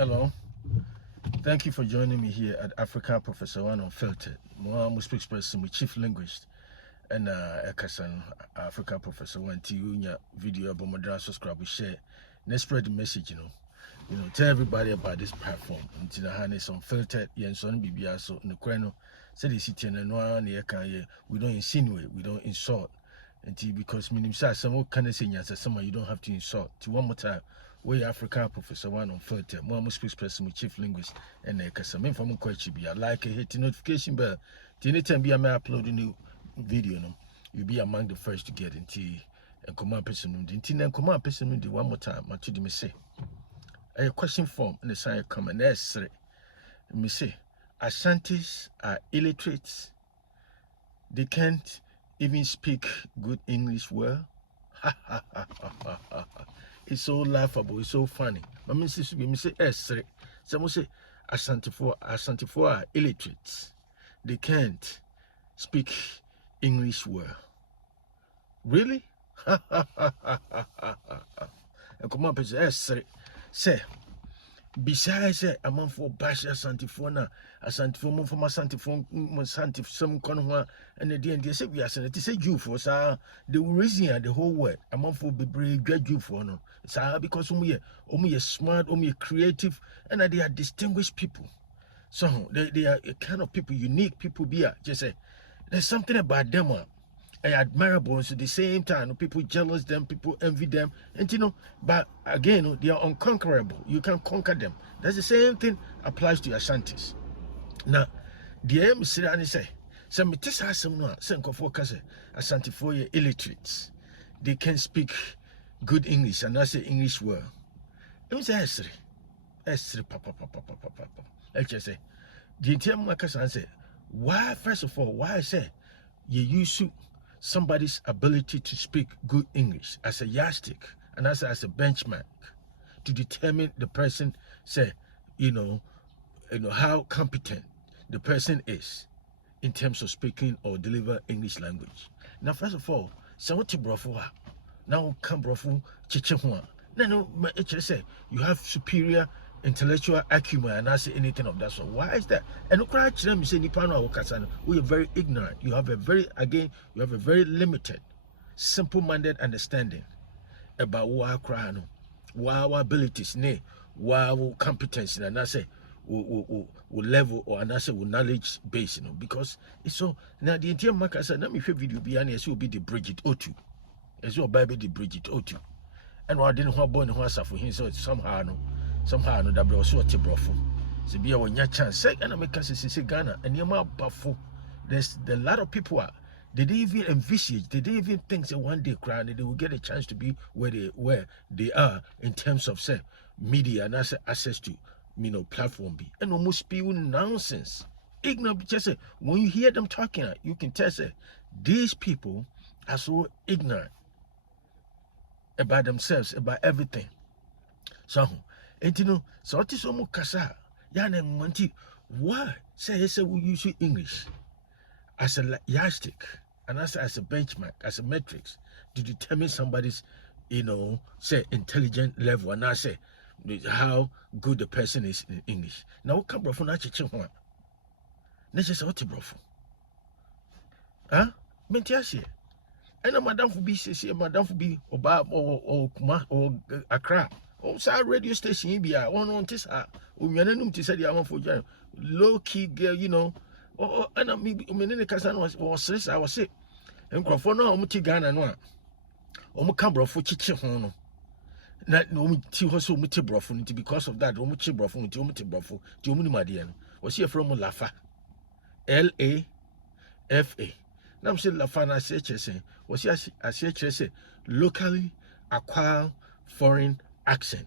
Hello. Thank you for joining me here at Africa Professor One Unfiltered. Mo speaks person, chief linguist, and Ekasan Africa Professor One. To video about my subscribe, share, and spread the message. Tell everybody about this platform. Until the hand is unfiltered. Yenson BBR so in the crano. Say the city and no we don't insinuate, we don't insult. Until because minimum size some kind of saying as someone you don't have to insult. To one more time. We Africa Professor One Unfiltered. More speaks person with chief linguist and Ekasan. From Kochibi. Like hit the notification bell. Anytime I may upload a new video, you'll be among the first to get into and command person. And command person one more time. I told me say. A question form in the sign comment. That's me say. Asantes are illiterates. They can't even speak good English well. It's so laughable, it's so funny. But me say S3. Someone say Asante are illiterates. They can't speak English well. Really? And come on, S3. Say, besides a month for bash Asante na Asante from Asante some conwa and the say we are saying it say you for sir the reason the whole world a month for be great you for no sir because we are smart, we are creative, and they are distinguished people. So they are a kind of people, unique people. Just say there's something about them admirable, and so at the same time people jealous them, people envy them, and but again they are unconquerable. You can conquer them. That's the same thing applies to Asantes. Now the aim is to say some Asante for illiterates. They can speak good English and I say English well. It was S3 papa. Let's just say the entire say why first of all why I say you use somebody's ability to speak good English as a yardstick and as a benchmark to determine the person, say, how competent the person is in terms of speaking or deliver English language. Now, first of all, so what now come brofu chichehua. No, say you have superior intellectual acumen and I say anything of that sort. Why is that? And you say we are very ignorant. You have a very limited, simple-minded understanding about what our abilities, what our competence, and I say level or and I say knowledge base, because it's so now the entire market said let me show video behind it will be the Bridget Otoo. As your Bible the Bridget Otoo. And I didn't want born for him, so somehow no that was so brofu. So be a chance. Say and I make us say Ghana and you buffo. There's a lot of people they didn't even envisage, they didn't even think that one day crying they will get a chance to be where they are in terms of say media and access to platform be and almost pure nonsense. Ignorant, just say when you hear them talking, you can tell say these people are so ignorant about themselves, about everything. So so what is almost kasa yana wanti why say we use English as a yardstick and as a benchmark, as a metrics to determine somebody's say intelligent level and I say how good the person is in English. Now what come from that chichwa? Let's say what brofu. Huh? Mentiasie. And a madam for be say madam for be oba or Accra. Oh, sir, radio station be on this num to say the amount for low key girl, and I'm in Casan was 6 hours sick. And Crawford no Ghana no. Cambro for chichi not no tea was so much brofun because of that, Omuchi brofun to Omuti brofo, to Omunimadian. Was here from LAFA. LAFA. Now I'm saying LAFA say was here as locally acquired foreign accent.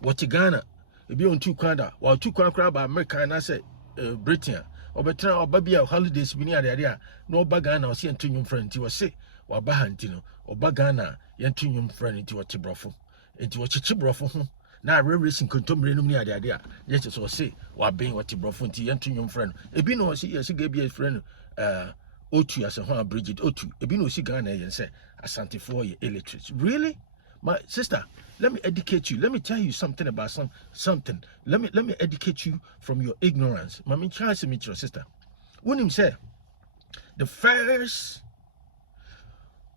What Ghana, it be on 2 kwanda, while 2 kwanda by America and I say Britain, or better or baby holidays be near the area, no bagana or see Antonium friend, you was say, or Bahantino, or Bagana, Yantunium friend into a Tibrofo, into a Chichibrofo. Now racing contumbrium near the idea, yes, as I say, or being what Tibrofo into Yantunium friend. A bino see as he gave a friend, Otoo as a Bridget Otoo, a bino see Ghana and say, Asante for illiterates. Really? My sister, let me educate you. Let me tell you something about something. Let me educate you from your ignorance. Mami chance meet your sister. When him say the first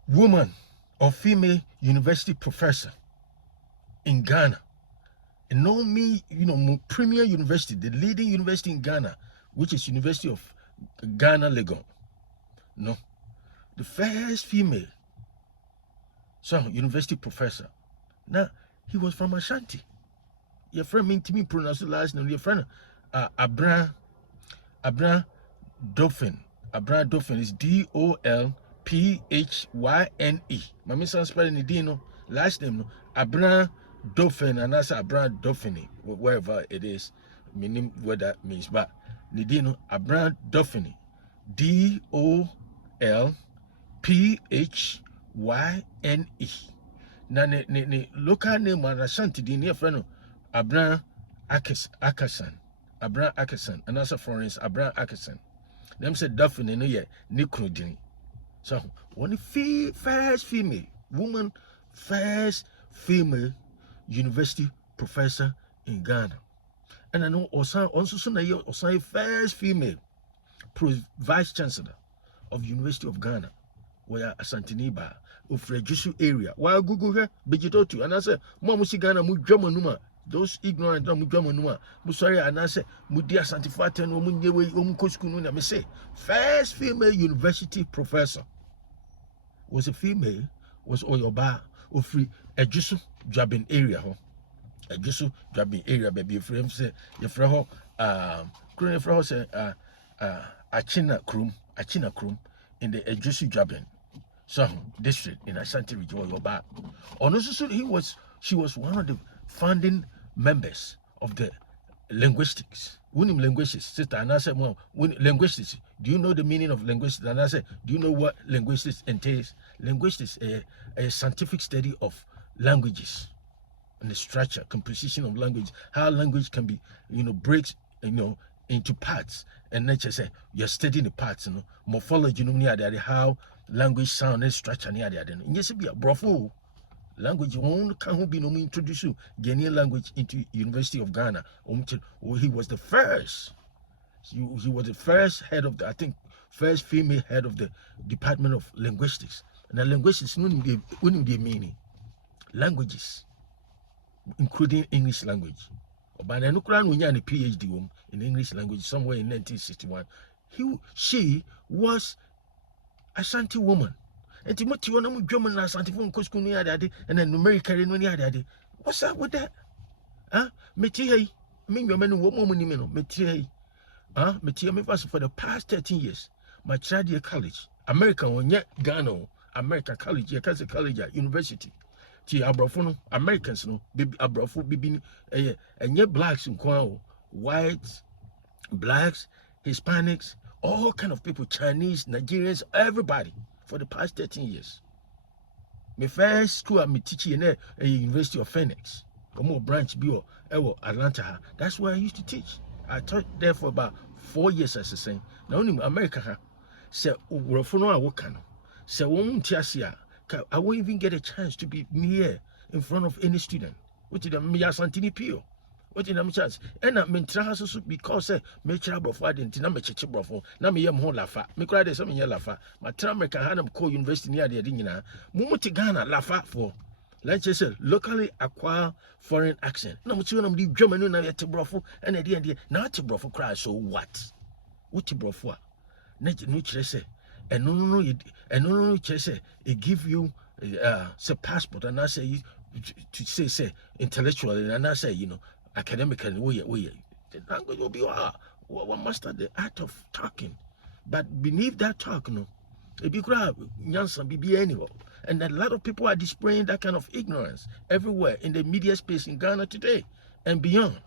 woman or female university professor in Ghana, and know me, premier university, the leading university in Ghana, which is University of Ghana, Legon. No, the first female, university professor. Now, he was from Ashanti. Your friend mean to me pronounce the last name. Your friend, Abena Dolphyne. Abena Dolphyne is Dolphine. Mami sound spelling the no last name no. Abena Dolphyne, and that's Abena Dolphyne, wherever it is, meaning what that means. But Nidino Abena Dolphyne, Dolphine. Now, the local name of Ashanti, the near friend Abena Akasan, and also Florence Abena Akasan. Them said Dolphyne, no, yeah, Nikrodin. So, one first female woman, first female university professor in Ghana. And I know also first female vice chancellor of University of Ghana, where Asante of Ejisu area. While Google here, Bridget Otoo, and I said, Mamusi Ghana, Mujamanuma, those ignorant Mujamanuma, Musari, and I said, Mudia Santifatan, Omunyewe, Omukoskununa, me say, first female university professor was a female, was Oyoba of free Ejisu Jabin area. Ejisu Jabin area, baby, your friend say, your friend, say, Achina Krum, in the Ejisu Jabin. District in Ashanti Region Professor. She was one of the founding members of the linguistics. Linguistics, sister, and I said, well, linguistics. Do you know the meaning of linguistics? And I said, do you know what linguistics entails? Linguistics is a scientific study of languages and the structure, composition of language, how language can be, breaks, into parts. And nature say you're studying the parts, morphology, how language sound and structure near the other. Yes, be a brofo language won't can be no introduce you Ghanaian language into University of Ghana. He was the first. He was the first head of the first female head of the Department of Linguistics. And the linguistics wouldn't be meaning languages, including English language. But I know we had a PhD in English language somewhere in 1961. She was Ashanti woman. And Timothy one German Asante phone Koskuni and then American when what's up with that? Metie, mean your men woman Metie. Metie me for the past 13 years. My child college. American one yet Ghana, American college, Yakaza College University. Ti Abrafo Americans no, baby Abrafo bibi and yet blacks in Kwao, whites, blacks, Hispanics, all kind of people, Chinese, Nigerians, everybody for the past 13 years. My first school I'm teaching in a University of Phoenix. Come branch be Atlanta. That's where I used to teach. I taught there for about 4 years as a saying. Now only America say Urofono Awokano. Say Tiasia. I won't even get a chance to be near in front of any student. What did me Asante Pio? What did I chance? And I mean trans because me trouble for identity, me cheche brofo. Na me yam ho LAFA. Me cry there some in LAFA. My American Hanam Co University near the Adina. Mumuti Ghana LAFA for. Let's just say locally acquire foreign accent. No much on the German na yet brofo and the idea. Now to brofo cry so what? What to brofo? Net no say. And no, say it give you say passport, and I say to say intellectually, and I say academically, the language will be one master the art of talking, but beneath that talk, it be grab Nyansan be anywhere, and a lot of people are displaying that kind of ignorance everywhere in the media space in Ghana today and beyond.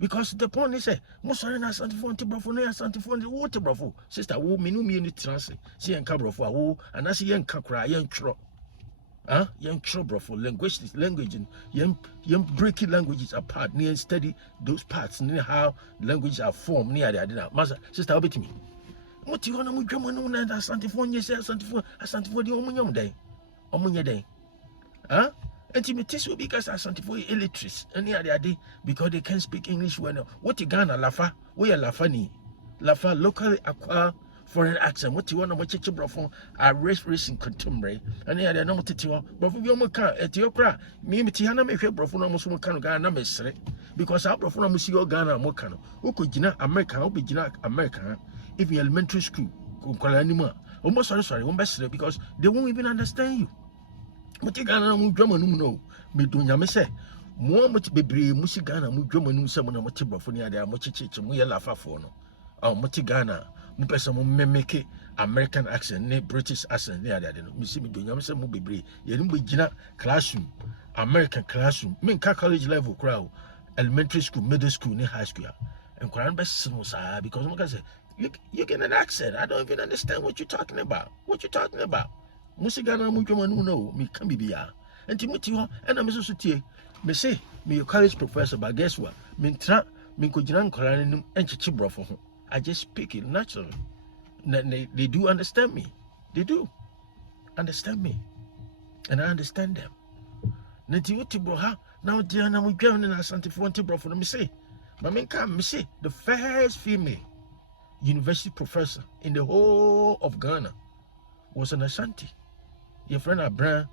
Because the point is, Musari na Asante phone to brofo na Asante phone water brofo. Sister, wo menu me ni translate. See en ka brofo wo anase yen ka kra yen tro. Yen tro brofo language yen breaking languages apart. Near study those parts, near how languages are formed near the Master, sister, obey me. What you want to German na Asante phone yes Asante phone the omunyam den. Omunye den. Intimates will because Asante for illiterates, any other day, because they can't speak English well. What you Ghana, LAFA, we are LAFA LAFA locally acquire foreign accent. What you want to watch it, bro? I race in contemporary, and the other number to but if you want to at your cry, me, Tiana, make your bro for almost one kind of Ghana, because our bro for almost your Ghana, Mokano, who could Gina America, who be Gina America, if you elementary school, almost sorry, one best because they won't even understand you. Mutigana mu dwama num no me do nyame se mo muti bebre musigana mu dwama num se mo na motibro fo ni ade a mo chichichi mo ye lafafo no mutigana mu pese mo memeke American accent ne British accent ne ade no me si me do nyame se mo bebre ye nim be gina classroom American classroom me ka college level crowd elementary school middle school ne high school and kwan be simo sa because mo ka say you get an accent. I don't even understand what you're talking about. Musigana mujomanu no me can be bia. And Timothy and I'm so tie. Me say me your college professor, but guess what? Me tra me ko jinan koran and chichibro for him. I just speak it naturally. They do understand me. They do understand me. And I understand them. Nati bro ha now Diana mujomanu na Asante for bro for me say. But me come me say the first female university professor in the whole of Ghana was an Ashanti. Your friend Abena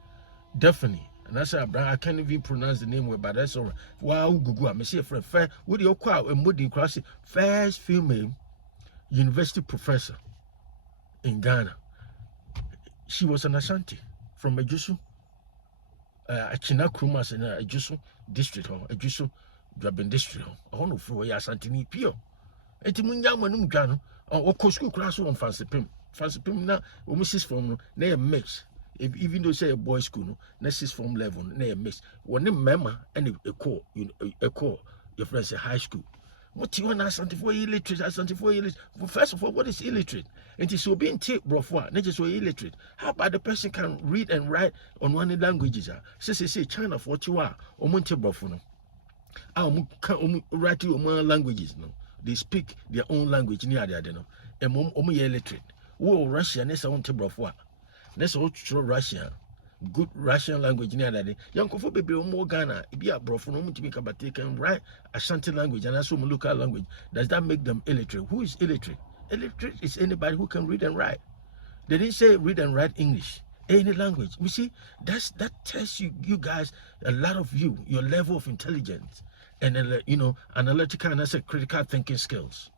Dolphyne, and I said Abena, I can't even pronounce the name well, but that's all right. Wow, Google, I see a friend, fair, would you call and would you cross first female university professor in Ghana? She was an Ashanti from Ejisu, Achina in Ejisu district, or Ejisu Draben district. I want to throw a Asante Pio. Etimunya manum dwano o school class on fancy pim na o mrs form no na mix even though say a boys school no na sixth form level na mix woni mema and a core your friends say high school what you want Asante for illiterate first of all what is illiterate it is so being take bro for na just so illiterate how about the person can read and write on one languages say China for what you are o monte bro for no write your languages no. They speak their own language near the other. And illiterate. Whoa, Russia, next I want to brofwa. Next I want to Russia. Good Russian language near the day. Young Kofu baby more Ghana. If you are brofun to make about they can write Ashanti language and also local language. Does that make them illiterate? Who is illiterate? Illiterate is anybody who can read and write. They didn't say read and write English. Any language. We see that tells you guys, a lot of you, your level of intelligence. And analytical and critical thinking skills.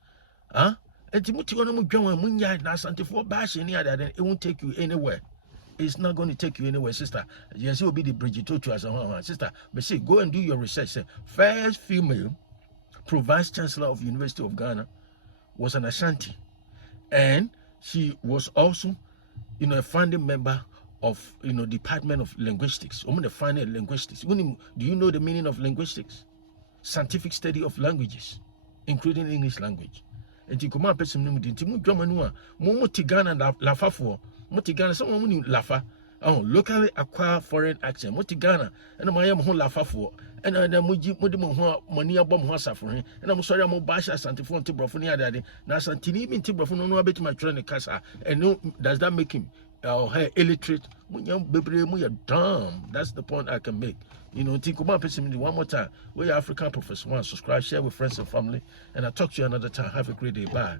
And Timothy Asante for bash any other, it won't take you anywhere. It's not going to take you anywhere, sister. Yes, it will be the Bridget Otoo as a sister. But say, go and do your research. Say, first female vice chancellor of University of Ghana was an Ashanti, and she was also, a founding member of Department of Linguistics. The founding linguistics. Do you know the meaning of linguistics? Scientific study of languages, including English language. And you come up with some Mutigana LAFA for Mutigana, someone who LAFA, locally acquired foreign accent, Mutigana, and I am who LAFA for, and I am Mudimu Monia Bomb Hassa for him, and I'm sorry I'm Basha Santifon Tibrofonia Daddy, now Santini Tibrofon, no about my train casa, and no, does that make him her illiterate? You're dumb. That's the point I can make. Think about it one more time. We're African Professor. Subscribe, share with friends and family, and I'll talk to you another time. Have a great day. Bye.